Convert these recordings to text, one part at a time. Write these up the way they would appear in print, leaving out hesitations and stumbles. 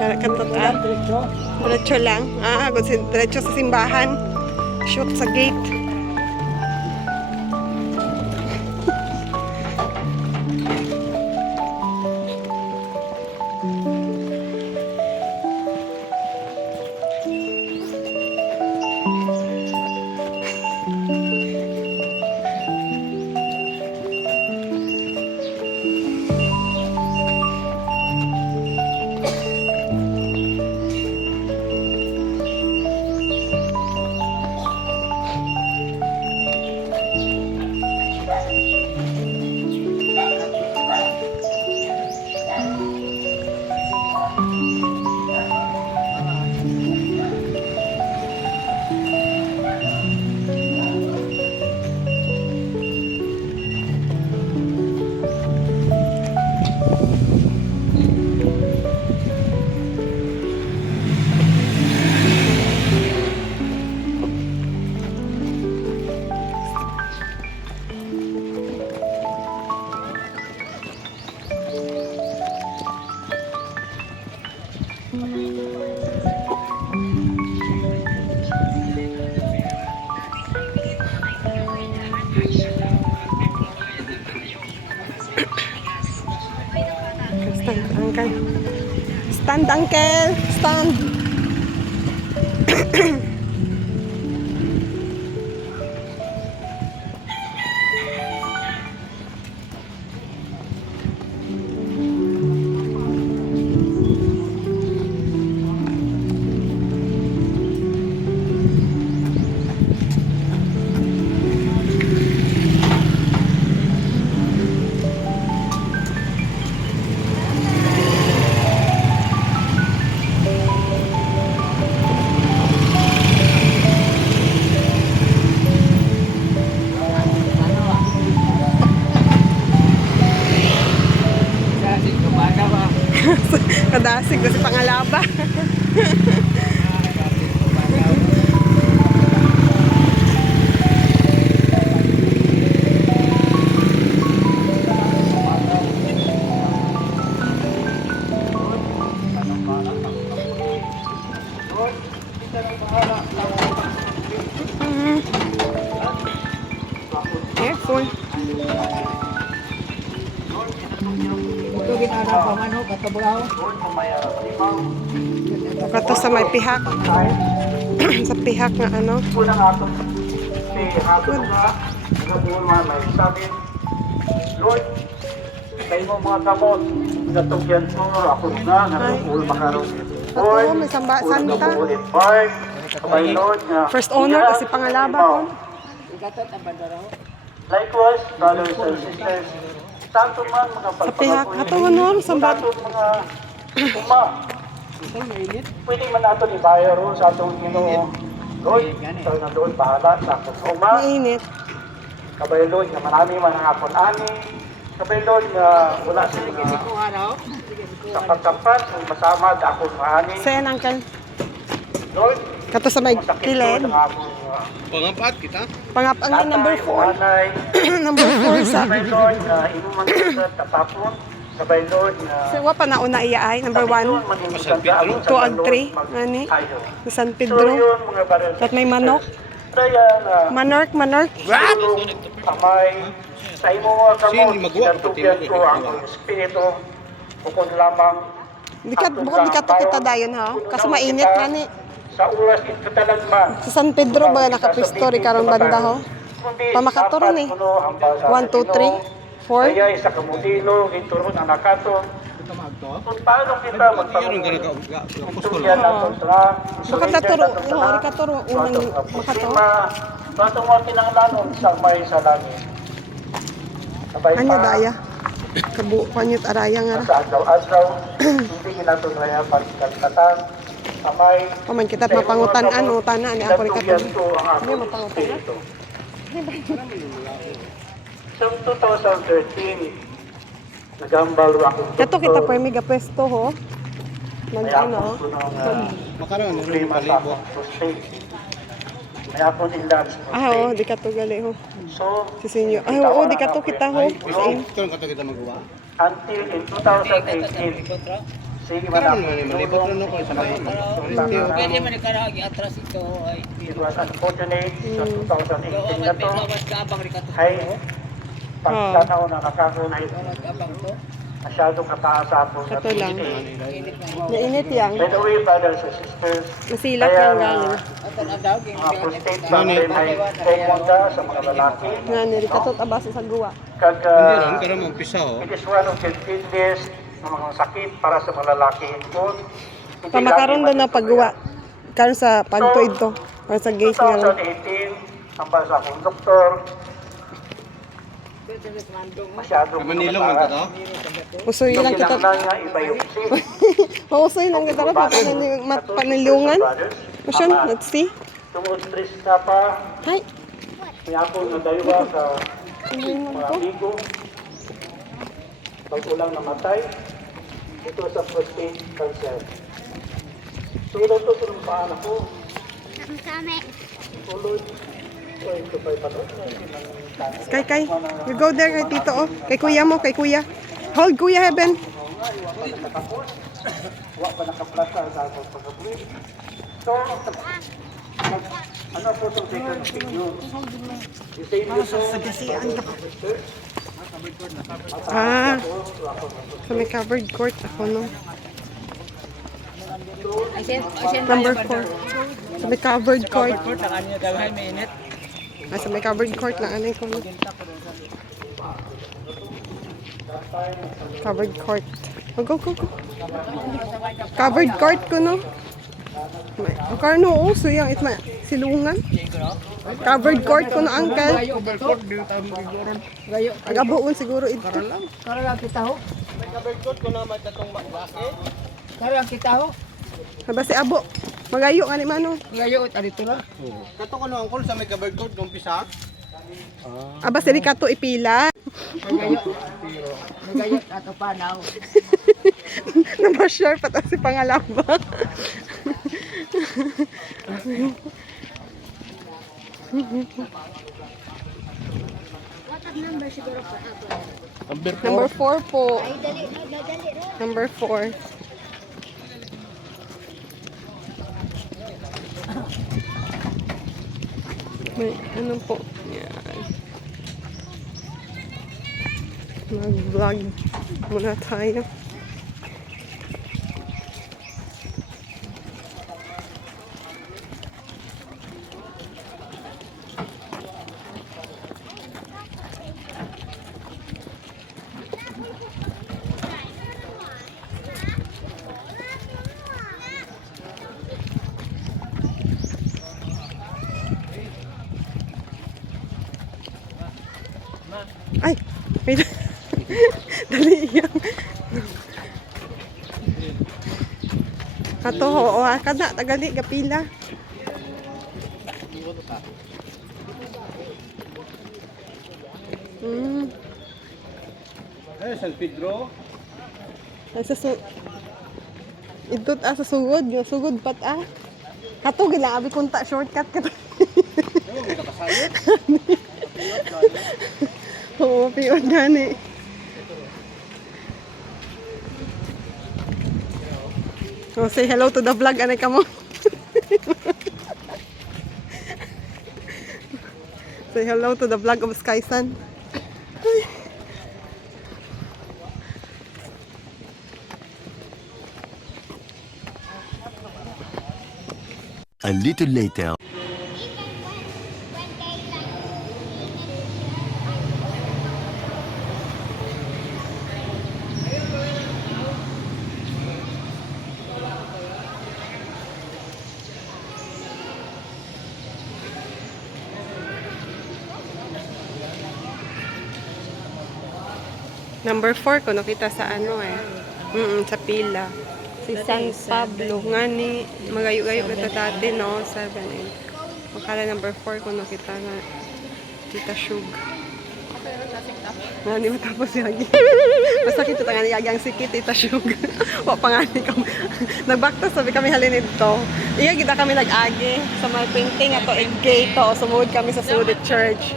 Kantot diretso lang. Diretso sa simbahan. Shoot sa gate. Stand, uncle. Stand. Kadasig kasi pangalaba. Careful. Kato sa may pihak. Sa pihak nga ano. Lord, kayo mo mga kamot, natugyan po ako na, natugul makarong. Ako, may samba, santa. First owner kasi pangalaba ko. Likewise, brothers and sisters, tanto man mga Sa pihak. Kato ano, samba. mga uma. Pwede man nato ibayar sa atong Ginoo. Lord, ito na doon bahala sa atong uma. Mainit. Kabay Lord, na marami man ang hapon ani. Kabay Lord, na wala sa mga sapat-sapat, kung masama akong maani. Saan, uncle? Lord, Kato sa may kilid. Pangapat kita? Ang number 4. Number 4 sa. Kabay Lord, na inuman sa tapapon. Kabay Lord, na Wa pa nauna iya ay. Number 1. 2 ag 3. Ani? Sa San So Pedro. yun, mga baril. At may manok. Kaya na, Manok. tulong amay sa imo mga kamot, Sino magawa? kinatugyan ko ang espiritu, bukod lamang Bukod di kato kita dayon ha. Kasi mainit nga ni. sa oras ito talagman. Sa San Pedro ba nakapisto ri karon banda ho. Pamakaturo ni. 1, 2, 3, 4. Kaya sa kamutino, ituron ang nakato. Kung paano kita magtugyan natin sa Makaturo, yung ori katuro unang makaturo. Bato mo kinanglanon sa may sa langit. Sabay Anya pa, daya. Kabu kanyut araya nga ra. sa adlaw-adlaw, hindi ginatong raya pagkatatan. Amay, Paman kita mapangutan ano tana ni ako ri katuro. kinatugyan ko ang Hindi akong mapangutan. espiritu. Sa 2013, nagambal ako. Kato kita pa may gapesto ho. Mag ano. Makaroon, ano Problema yung sa palibo? akong prostate. May akong enlarged Oo, prostate. di kato gali ho. So, Si senyo. Ay oo, di kato kita ho. Ito lang kata kita magawa. until in 2018, Sige Karon man man malibot ron ko sa may. Pwede man ikaragi atras ito ay It was unfortunate sa 2018 na to gawas ka abang rikato. ay pagtanaw na nakako na ito. Abang to. Masyadong kataas sa ato. Kato lang. Nainit yang. By the way, brothers and sisters, Masilak kaya lang galing. Aton adaw ging mga prostate bante may pagpunta sa mga lalaki. Nga niri katot abasa sa guwa. Kag Hindi ron karon mo umpisa oh. it is one of the deadliest na mga sakit para sa mga lalaki. Kung hindi Pamakaron lagi doon na pagguwa. Karon sa pagtuid to. Karon sa gays nga lang. 2018, ang sa akong doktor, masyadong Manilong man to. Usoy lang kita. kinanglan nga ibayopsi. Mausoy lang kita ra panilungan. Mission, let's see. Tungod stress na pa, Hi. may ako nadaywa sa Ano yun mga to? amigo. Pag ulang namatay, ito sa prostate cancer. So ito to sa paan ako. Tulod. So ito pa ito. Kay. You go there kay tito oh. Kay kuya mo, kay kuya. Hold kuya Heaven. Wa pa nakaplasa sa akong pagkabuhi. So, ano po itong second opinion? You say nyo so, Ah. Sa may covered court ako no. Number 4. Sa may covered court. Takan niyo daghan may init. Ah, sa may covered court lang anay ko no. Covered court. Oh, go. Covered court ko no. Ang karno oh, so yung itma silungan. Covered court ko no uncle. Overcoat di ta mo giguron. Gayo. Agabuon siguro ito. Kara lang kita ho. Overcoat ko na matatong magbake. Kara lang kita ho. Haba si abo. Magayo nga ni mano. Gayo dito lang. Kato ko no angkol sa may overcoat kung umpisa. Aba si Ricato ipila. Gayo ato panaw. Naba-share pa to si Pangalaba. Number 4 po. Number 4. May ano po. Yan. Mag-vlog muna tayo. Ay, wait. Dali yan. Ato, oo, kada, tagali, gapila. Ay San Pedro. Ay, Idot sa sugod, yung sugod pat Kato, ginaabi kunta, shortcut ka to. Oh, may nakasayot. Oo, piyon gani. Oh, say hello to the vlog, anay ka mo. Say hello to the vlog of Skysan. A little later. Number 4 ko nakita sa ano sa pila. Si San Pablo nga ni magayo-gayo kita dati no 7 Makala number 4 ko nakita na Tita Shug. Nga ni matapos yagi. Masakit ito nga niyagang sikit Tita Shug. Wa pa nga ni kami. Nagbaktas sabi kami halin ito. Iya kita kami nag-agi sa may painting ato gate to. Sumuod kami sa Sulit Church.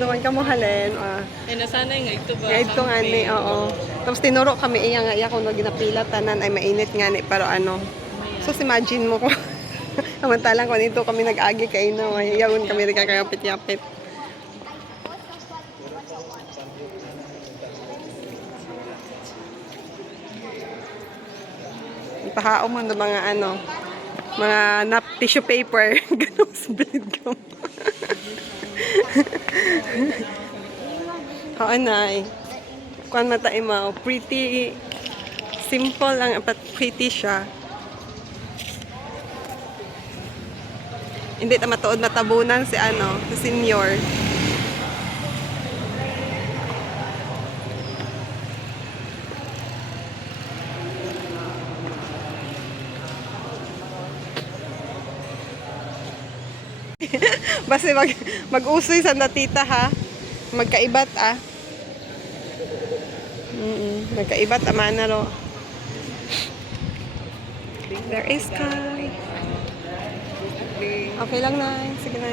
Doon ka mo halin. Ay, nasanay nga ito ba? Nga ito nga ni, oo. Tapos tinuro kami iya nga iya kung ginapila tanan ay mainit nga ni pero ano. So imagine mo kung samantalang kung ito kami nag-agi kay no, ay yawon kami rin kakayapit-yapit. Ipahaom mo ng mga ano, mga tissue paper. Ganun sa bleed gum. Oo, nay. Kuan mata mo, pretty simple lang, but pretty siya. Hindi ta matuod matabunan si ano, si senior. Basta mag-usoy sa natita ha. Magkaibat ah. Magkaibat amana ro. There is sky. Okay lang na. Sige na.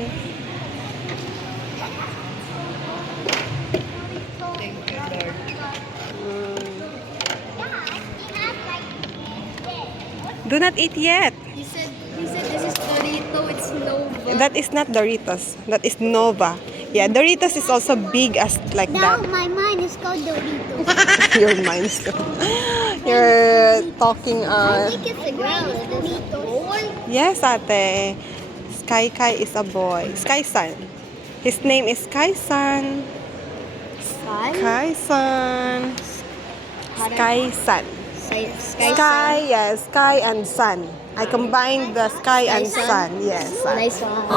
Do not eat yet. He said this is Dorito, it's Nova. That is not Doritos. That is Nova. Yeah, Doritos is also big as like Now that. my mind is called Dorito. Your mind's You're talking I think it's a girl. It is a boy. Yes, ate. Sky Kai is a boy. Sky Sun. His name is Sky Sun. Sky Sun. Sky Sun. Sky, yes, sky and sun. I combined the sky and sun. Yes. Nice one.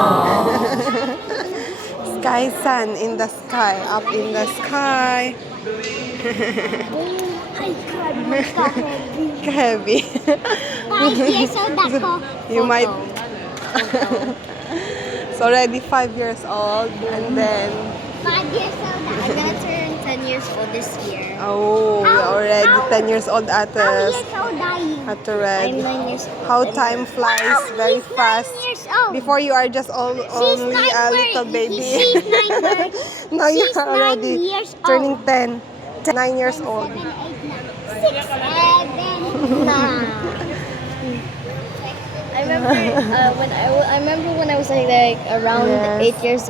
Sky sun in the sky, up in the sky. Ay, grabe, magka-heavy. Heavy. 5 years old ako. You might. It's already 5 years old, and then 5 years old. I'm gonna turn 10 years old this year. oh, you're already 10 years old at How years old are you? at the I'm red. 9 years old. How time flies very He's 9 fast. years old. Before you are just only a little baby. She's 9 years Now you're she's 9 already years turning old. 10. 9 years old. 7, 8 now. 6, 7 now. I remember I remember when I was like around Yes. 8 years.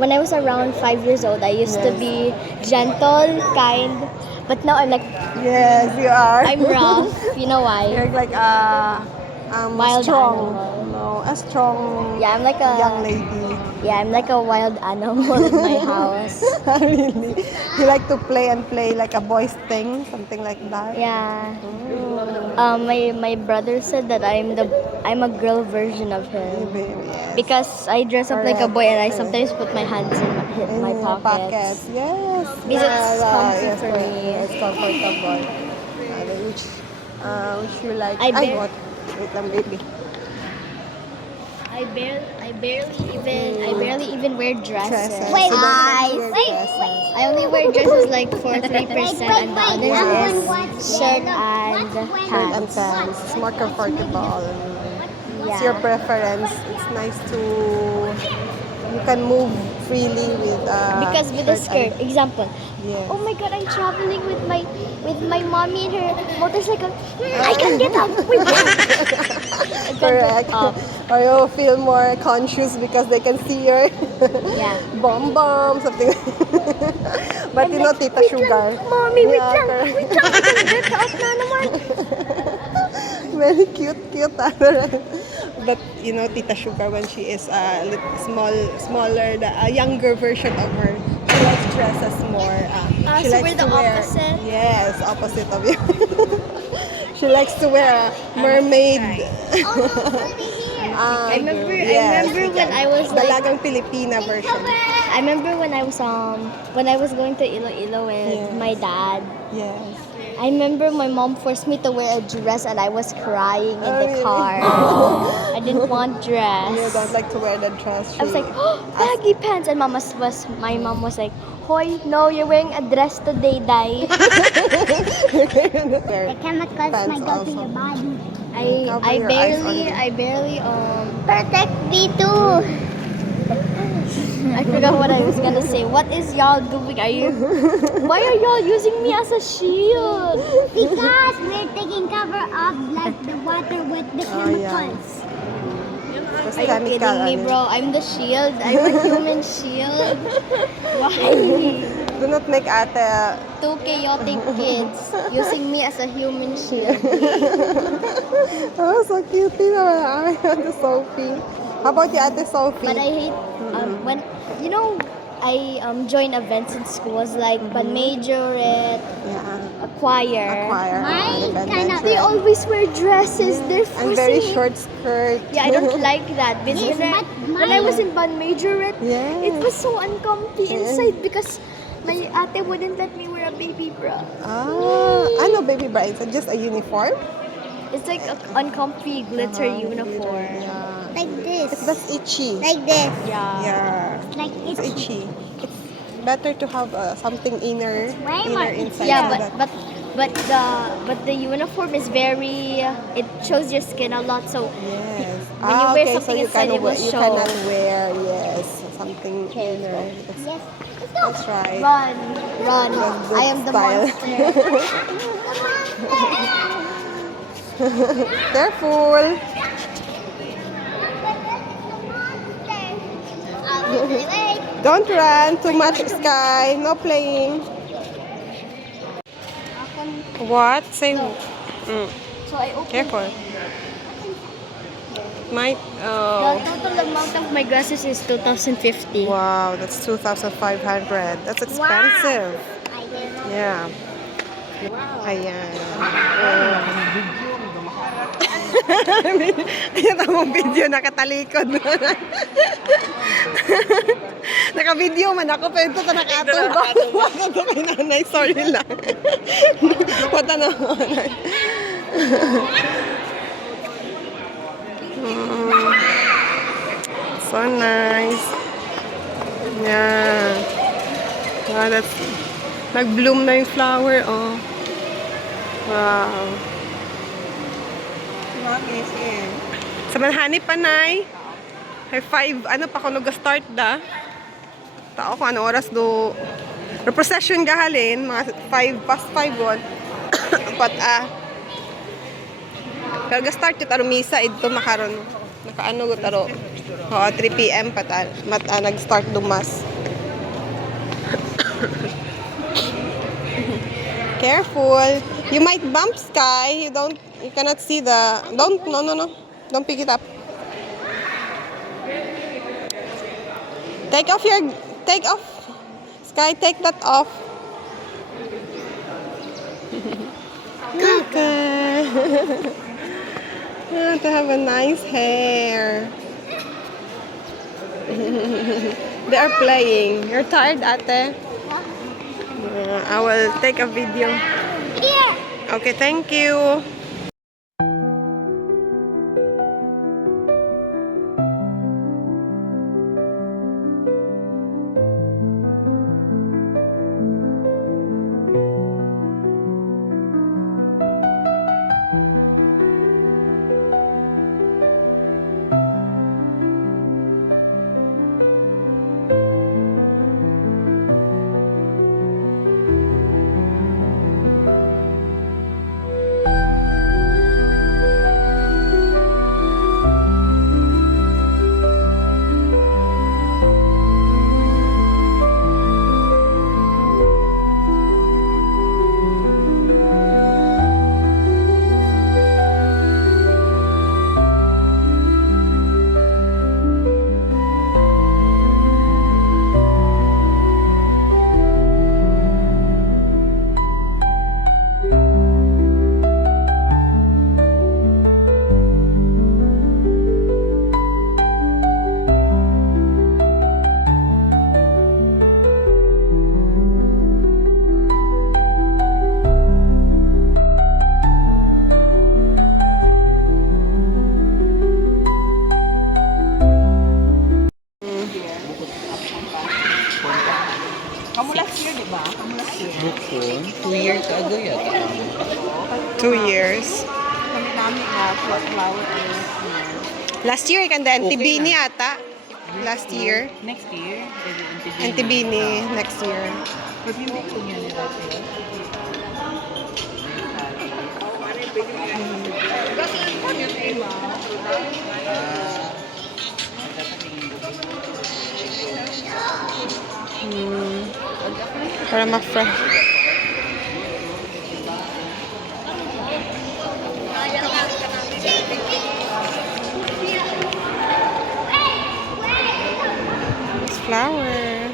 When I was around 5 years old, I used to Yes. be gentle, kind, but now I'm like Yes, you are. I'm rough. You know why? You're like Wild strong. animal. No, a strong Yeah, I'm like a young lady. Yeah, I'm like a wild animal in my house. Really? You like to play like a boy's thing, something like that. Yeah. My brother said that I'm a girl version of him Yes. because I dress up like a boy and I Correct. sometimes put my hands in my In your pockets. Yes. Because it's comfy yes, for correct. me. It's comfortable. Which you like? I bet- what? Wait lang, baby. I barely even wear dresses. Dresses. Wait, You don't guys. wear Wait, dresses. I only wear dresses like for 3% and the wait. others What is shirt and Shirt and pants. pants. It's more comfortable. It's your Yeah. preference. It's nice to you can move freely with Because with a skirt, and- example, yes. oh my god, I'm traveling with my mommy in her motorcycle. I can get up. Wait, I can Correct. get up. Or you feel more conscious because they can see your Yeah. bomb something. But you know, Tita Sugar. Mommy, wait Yeah, lang. correct. Wait lang. I can get up na naman. Very cute. But you know, Tita Sugar, when she is smaller, a younger version of her, she likes dresses more. She so likes we're the to wear, opposite? Yes, opposite of you. She likes to wear a mermaid. I remember when I was like, Dalagang Pilipina version. I remember when I was going to Iloilo with Yes. my dad. Yes. I remember my mom forced me to wear a dress and I was crying in Oh, the really? car. I didn't want dress. You don't like to wear the dress. I was like, oh, baggy pants, and my mom was like, hoy, no, you're wearing a dress today, Dai. The chemicals Pants might go to also. your body. Cover your eyes only. I barely Protect me too. I forgot what I was gonna say. What is y'all doing? Why are y'all using me as a shield? Because we're taking cover of like the water with the chemicals. Tapos Are you chemical, kidding me, ano. bro? I'm the shield. I'm a human shield. Why? Do not make ate. Two chaotic kids using me as a human shield. Oh, so cute naman. Ate Sophie. How about you, Ate Sophie? But I hate when I joined events in schools like band majorette, Yeah. a choir. Choir. kind They always wear dresses. They're And very forcing me. short skirt. Yeah, I don't like that. Because Yes, but when I was in band majorette, Yeah. it was so uncomfy inside because my ate wouldn't let me wear a baby bra. Ah, ano baby bride? So just a uniform? It's like an uncomfy glitter uniform. Yeah. Like this. That's itchy. Like this. Yeah. Yeah. Like It's it's itchy. It's better to have something inner inside. Yeah, so but that- but the uniform is very it shows your skin a lot. So yes. when you wear okay, something so you inside, can it will you show. cannot wear something inner. yes. That's right. Run, run! That's I am the style. monster. Careful. Don't run too much, Sky. No playing. What? Say. So I opened. Careful. Might. The total amount of my glasses is 2,050. Wow, that's 2,500. That's expensive. Yeah. Ayan. Ayan ang video, nakatalikod. Naka-video man ako, pero ito nakatuba. Ito kay nanay, sorry lang. Wata naman. So nice. Yeah. Wow, that's... Nag-bloom na yung flower, oh. Wow. Sa manhani pa, Nay. May 5, ano pa kung nag-start da. Tao kung ano oras do. Pero procession gahalin, mga 5, past 5 won. But, pero ga-start yung taro misa, ito makaroon. Nakaano go taro. Oo, 3 p.m. nag-start dumas. Careful. You might bump, Sky. You cannot see the... No. Don't pick it up. Take off. Sky, take that off. Okay. To have a nice hair. They are playing. You're tired, ate? I will take a video. Here. Okay, thank you. Kamu last year, di ba? Kamu last year. 2 years ago yata. 2 years. Kami namin na flower arrangement. Last year, kan the NTB ni ata. last year. Next year, And Tibini next year. But hindi ko niya nila dati. Para ma-fresh. It's flower.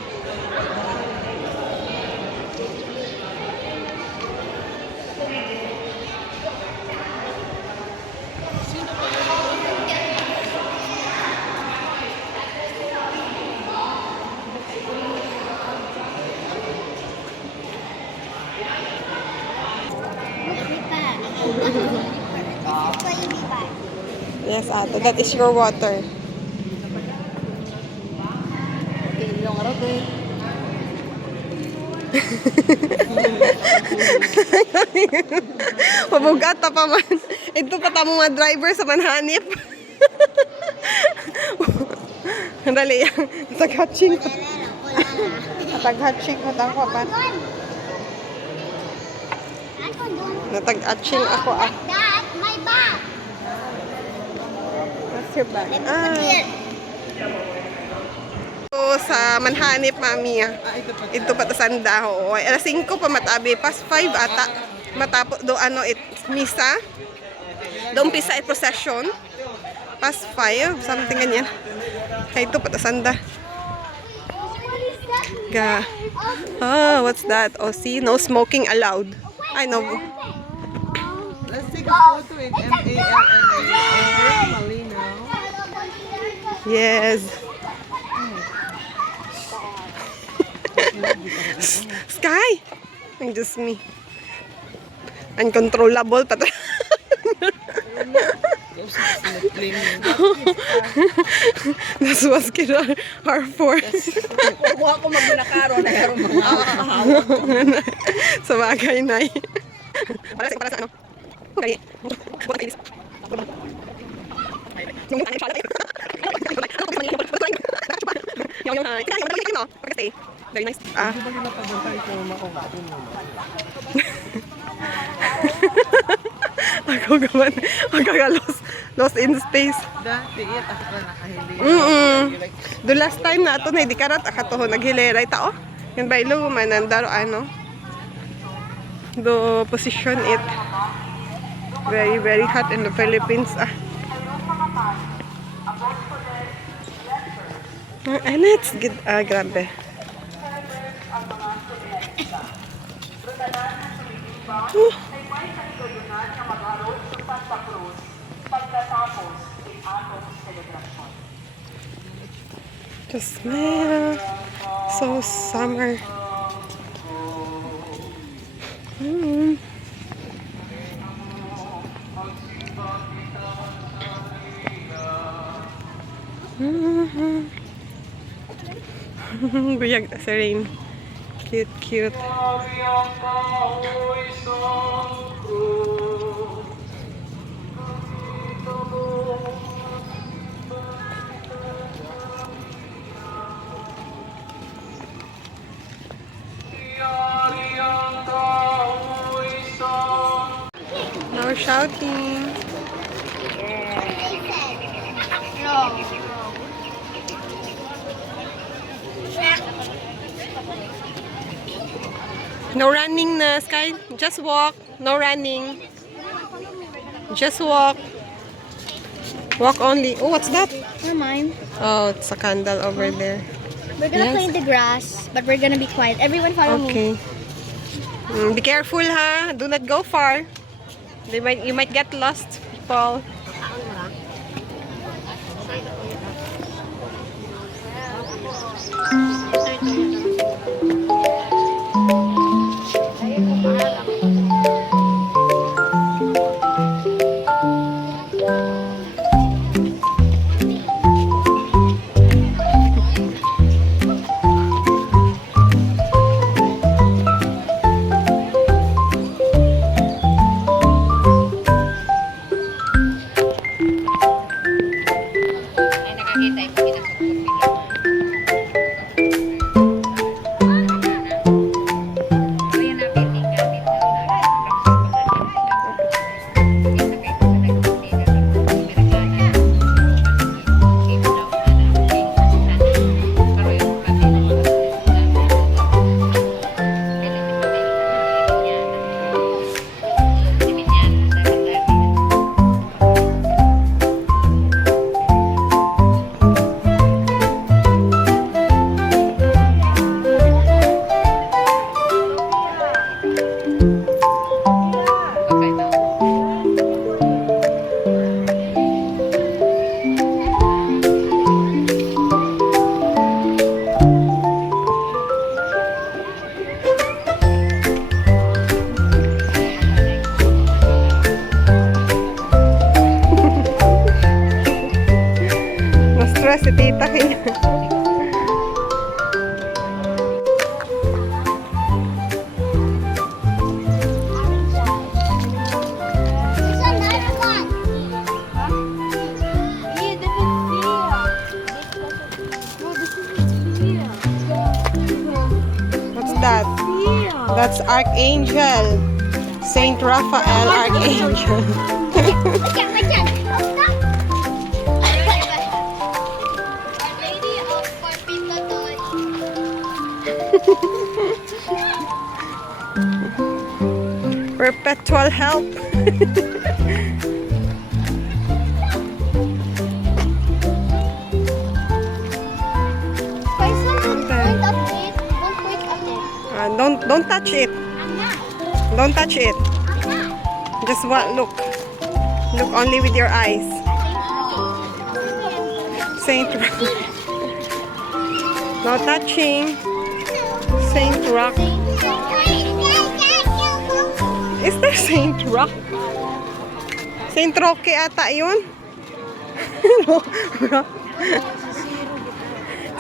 That's why you be back. Yes, Ate. That is your water. Mabugat pa man. Ito pa tamo mga driver sa manhanip. Dali yan. Tag-hatching. Tag-hatching ko tako pa. Natag-hatching ako ah. Dad, my bag. What's your bag? Sa manhanip, mami. Ito pa sanda. Oo. Alas 5 pa matabi. Pas 5 ata. Matapos do ano misa. Do umpisa procession. Pas 5. Something ganyan. Kaya ito pa sanda. Ga. Oh, what's that? Oh, see? No smoking allowed. I know. Let's take a photo in M-A-L-N-A. Malinaw. Yes. Sky! Ang just me. Uncontrollable pa to. This was kid our force. Huwag ko magbunakaro na yung mga kahawak. Sa bagay na para sa ano? Okay. Very nice. Ako gaman. Lost in space. Dati, ako pa nakahili. The last time na ito na hindi karat akatuho naghileray tao. Yan ba ilo manandaro ano? Do position it. Very very hot in the Philippines. And it's good. Grabe. The smell. So summer. Buyag sa rain. Cute, cute. No shouting. No running na, Sky. Just walk. No running. Just walk. Walk only. Oh, what's that? Or mine. Oh, it's a candle over there. We're gonna Yes. play in the grass, but we're gonna be quiet. Everyone follow me. Okay. Be careful, ha. Do not go far. You might get lost, people. Ay, nakakita yung pinakapagpila. si tita kanya. There's another one. Yeah, this is Thea. No, this is Thea. What's that? That's Archangel. Saint Raphael Archangel. Macam. Oh, stop. Our Lady of Perpetuity. Perpetual help. First one, don't point up it. Don't point up it. Don't touch it. I'm not. Don't touch it. I'm not. Just look. Look only with your eyes. Saint Rock. No touching. Saint Rock. Is there Saint Rock? Saint Roque ata yun? No, Rock.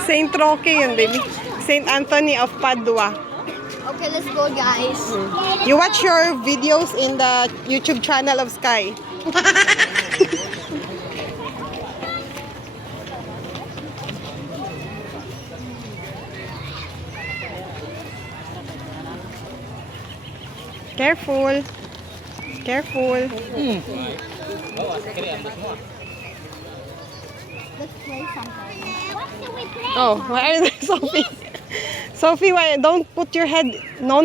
Saint Roque yun, baby. Saint Anthony of Padua. Okay, let's go, guys. You watch your videos in the YouTube channel of Sky. Careful. Careful. Let's play something. What do we play? Oh, why are there, Sophie? Sophie, why don't put your head? No.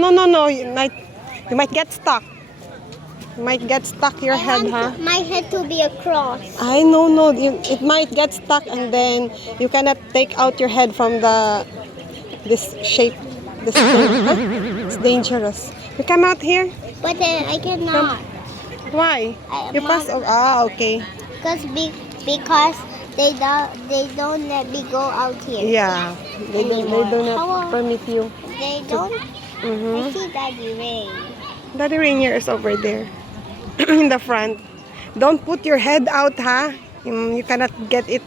You might get stuck. You might get stuck your head, huh? My head to be a cross. I know, no. It might get stuck, and then you cannot take out your head from this shape. This thing. Huh? It's dangerous. You come out here. But I cannot. Why? You pass. Okay. Because they don't let me go out here. Yeah. They do not How- permit you. They don't. Mm-hmm. I see Daddy Ray. Daddy Rainier is over there in the front. Don't put your head out, huh? You cannot get it.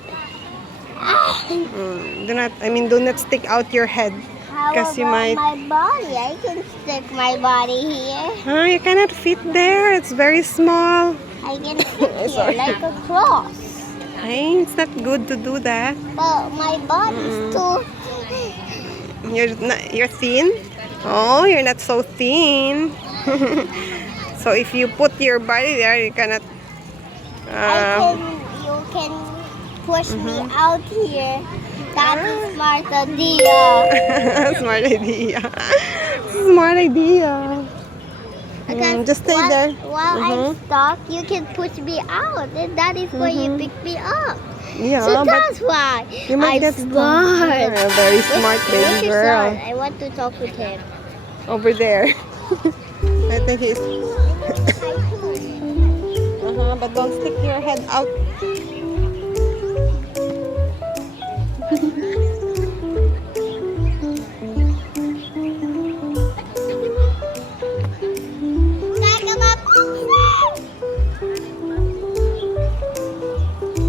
Do not stick out your head. How Because you about might. my body? I can stick my body here. Huh? You cannot fit there. It's very small. I can fit here like a cross. Hey, it's not good to do that. But my body's too. You're thin. Oh, you're not so thin. So if you put your body there, you cannot. You can push me out here. That's a smart idea. Smart idea. Smart idea. Just stay while, there. While I'm stuck, you can push me out, and that is why you pick me up. Yeah, So but that's why you might I'm get smart. You're a very smart Where's baby your girl. son? I want to talk with him. Over there. I think he's. But don't stick your head out.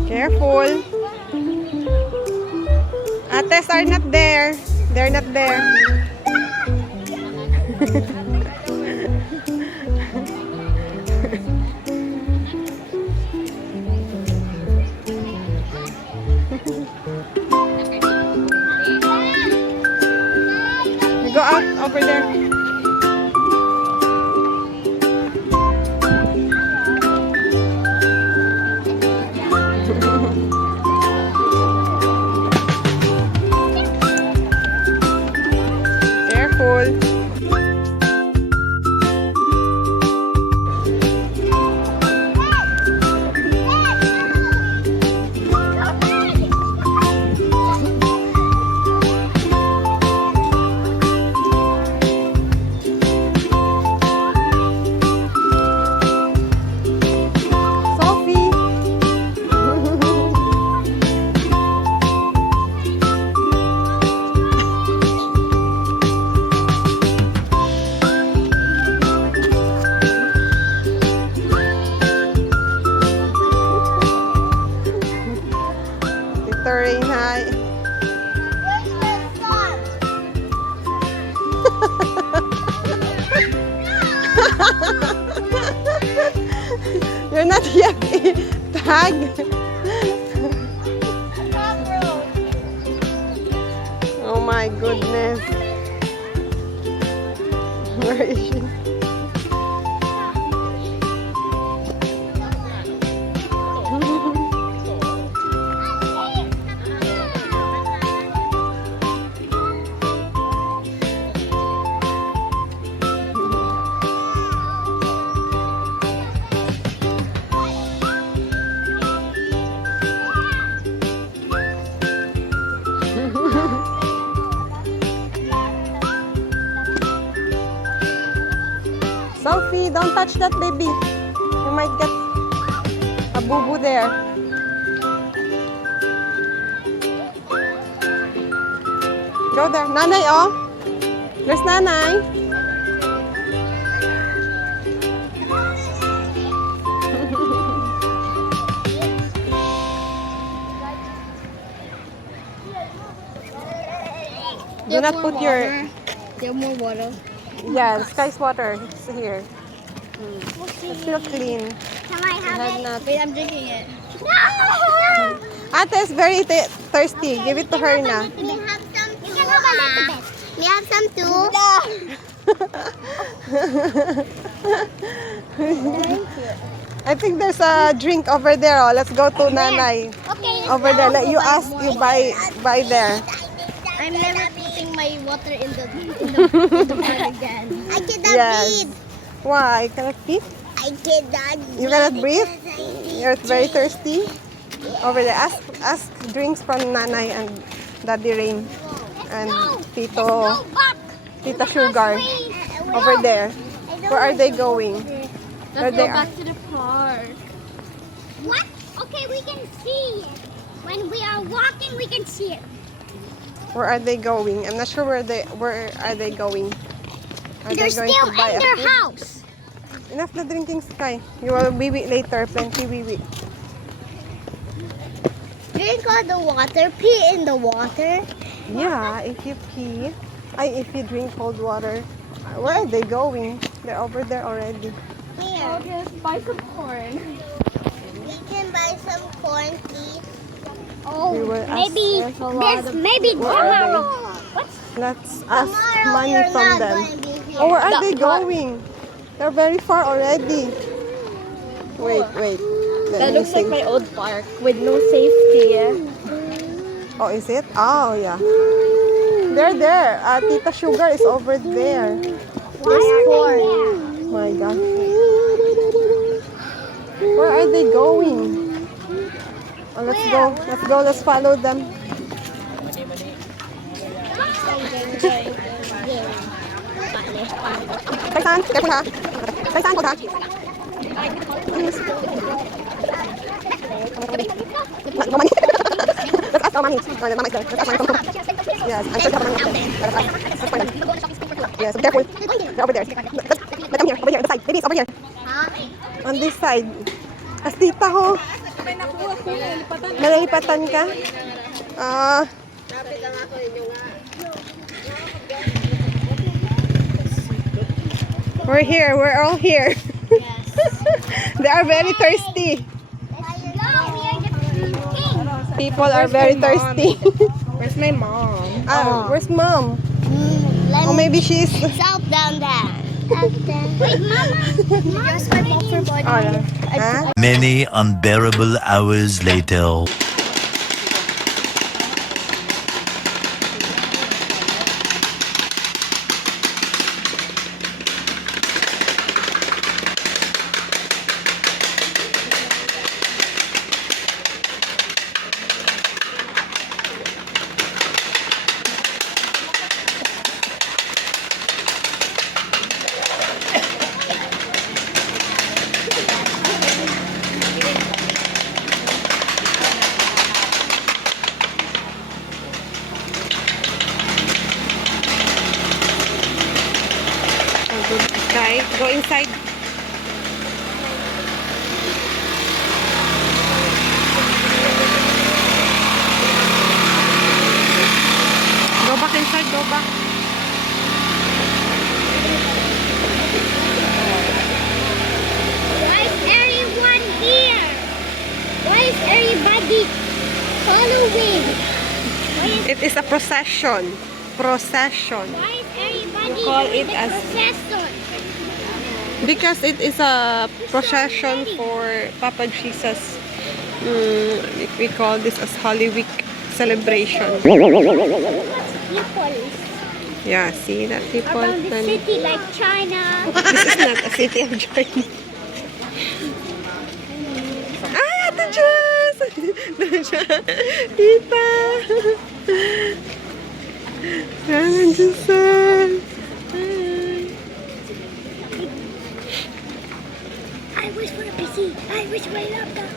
Careful. Ates are not there. They're not there. Go out over there. Careful. Tag. Oh my goodness. Where is she? Sophie, don't touch that baby. You might get a boo-boo there. Go there. Nanay, oh. There's Nanay. Do not put your... There more water. Yeah, the sky's water. It's here. It's still clean. Can I have it? Wait, I'm drinking it. No! Ate is very thirsty. Give it to her na. We have some too. You can have a little bit. We have some too. I think there's a drink over there. Oh. Let's go to Nanay. Okay. Over there. Let you ask, you buy there. I'm never putting my water in the pan again. I cannot Yes. breathe. Why? Cannot eat? I cannot breathe. You cannot breathe? because I You're very thirsty? Over there. Ask drinks from Nanay and Daddy Rain. And Tito, Go back. Tita Sugar. Over there. Where are they going? Where Let's they go are? back to the park. What? Okay, we can see it. When we are walking, we can see it. Where are they going? I'm not sure where are they going. Are They're they going still to buy in a their food? house. Enough na drinking, Sky. You will wee later. Plenty wee. Drink all the water. Pee in the water. Yeah, if you pee, if you drink cold water, where are they going? They're over there already. Here. Just buy some corn. We can buy some corn, please. We Oh, will ask maybe maybe Where are tomorrow. What's Let's ask tomorrow? money You're from not them. going to be here. Oh, where are they going? They're very far already. Wait. Let That me looks like see. my old park with no safety. Oh, is it? Oh, yeah. They're there. Tita Sugar is over there. There's corn. Oh my God. Where are they going? Oh, let's go. Let's follow them. Kaisan? Careful ha. Kaisan ko ha. Mama. Let's ask Mama. Mama is there. Let's ask Mama. Yes, I'm sure Mama is there. Let's ask. Let's find them. Yes, be careful. They're over there. Let them here. Over here. The side. Babies over here. On this side. As tita ho. Nalilipatan ka? We're here. We're all here. They are very thirsty. People are very thirsty. Where's my mom? Where's mom? Let Oh, me maybe she's... self down there. Wait, Mama. Just my buffer body. Huh? Many unbearable hours later. Sky, go inside. Go back inside, go back. Why is everyone here? Halloween? It is a procession. Procession. Why is everybody Call doing it the as- procession? Because it is a procession for Papa Jesus. We call this as Holy Week celebration. People Yeah, see that people? around the And city like China. this is not a city of China. Ay, Ate Jess! Doon siya. Tita! Yan, nandiyan siya. I wish for a PC. I wish for a laptop.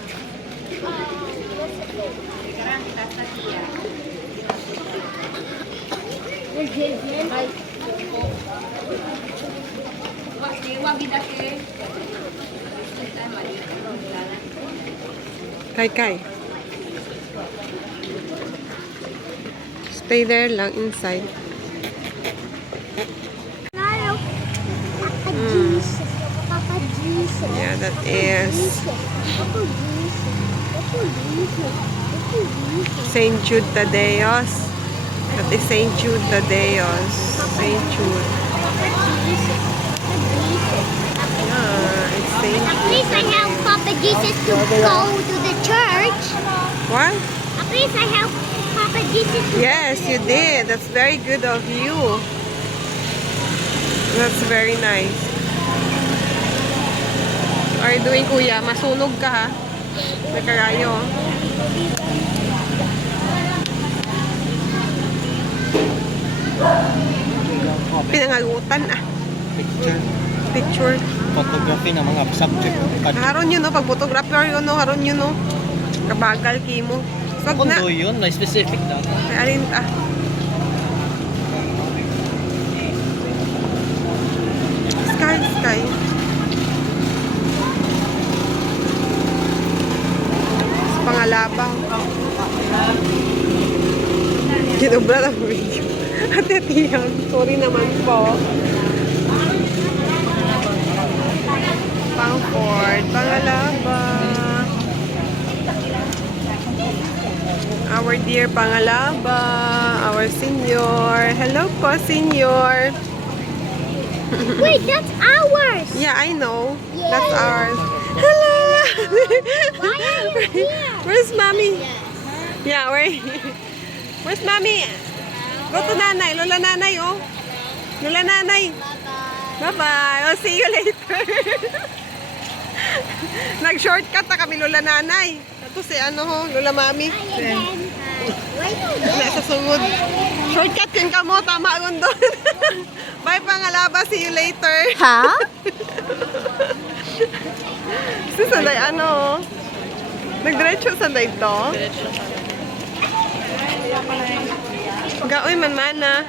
Kai Kai. Stay there lang inside. Hello. Papa Jesus. Papa Jesus. Yeah, that is Papa Jesus. Papa Jesus. Papa Jesus. St. Jude Tadeos. That is St. Jude Tadeos. St. Jude. Papa Jesus. Papa Jesus. Yeah, it's St. At least I help Papa Jesus to go to the church. What? At least I help Papa Jesus to Yes, you did. That's very good of you. That's very nice. What are you doing, kuya? Masunog ka, ha? May karayo. Pinangagutan, ah. Picture. Picture. Photography ng mga subject. Haron yun, no? Pag photographer yun, no? Haron yun, no? Kabagal, kimo. Wag na. Kundo yun, may specific na. May alin, ah. Sky, sky. Sa pangalabang. Ginubra lang video. Ate Tiyang, sorry naman po. Pangford, Pangalaba. Our dear Pangalaba, our senior. Hello po, senior. Wait, that's ours. Yeah, I know. Yeah. That's ours. Hello! Why are you here? Where's mommy? Yeah, where's mommy? Go to nanay. Lola nanay, oh. Lola nanay. Bye-bye. I'll see you later. Nag-shortcut na kami, Lola nanay. Ito si ano, ho, Lola mami. Hi again. Why you there? Nasa sungod. Shortcut yun ka mo. Tama yun doon. Bye, Pangalaba. See you later. Huh? Si Sanday, ano? Nagdiretso Sanday to? Gaoy man mana.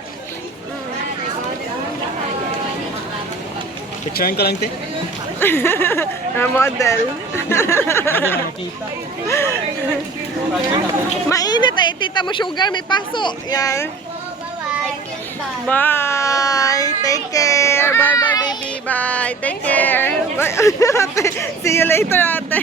Picturean ko lang, te. Model. Mainit eh. Tita mo sugar, may paso. Yan. Bye. Take care. Bye bye baby. Bye. Take care. Bye. See you later ate.